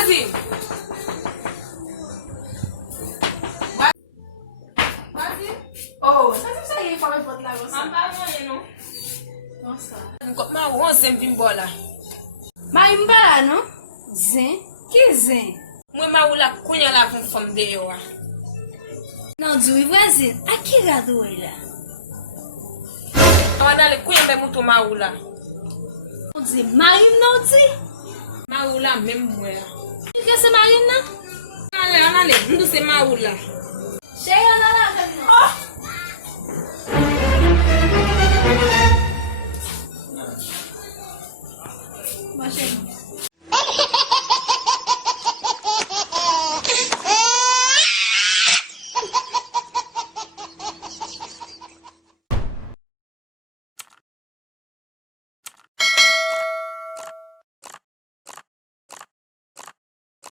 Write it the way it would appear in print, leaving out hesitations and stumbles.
Vas-y. Vas-y. Oh, ça y est, il faut me faire la gosse. Non. Nossa. Ma on sempre embora. Mas embora, não? Zé? Que Zé? Moi ma ula kunya la com fome de eu. Não, Zui, vai aqui gado ele. Wana le kunya be muito ma ula. Zé, Marina, Zé? Ma ula même moi. Que é essa Marina? Ale, ndo se ma ula. Chega lá.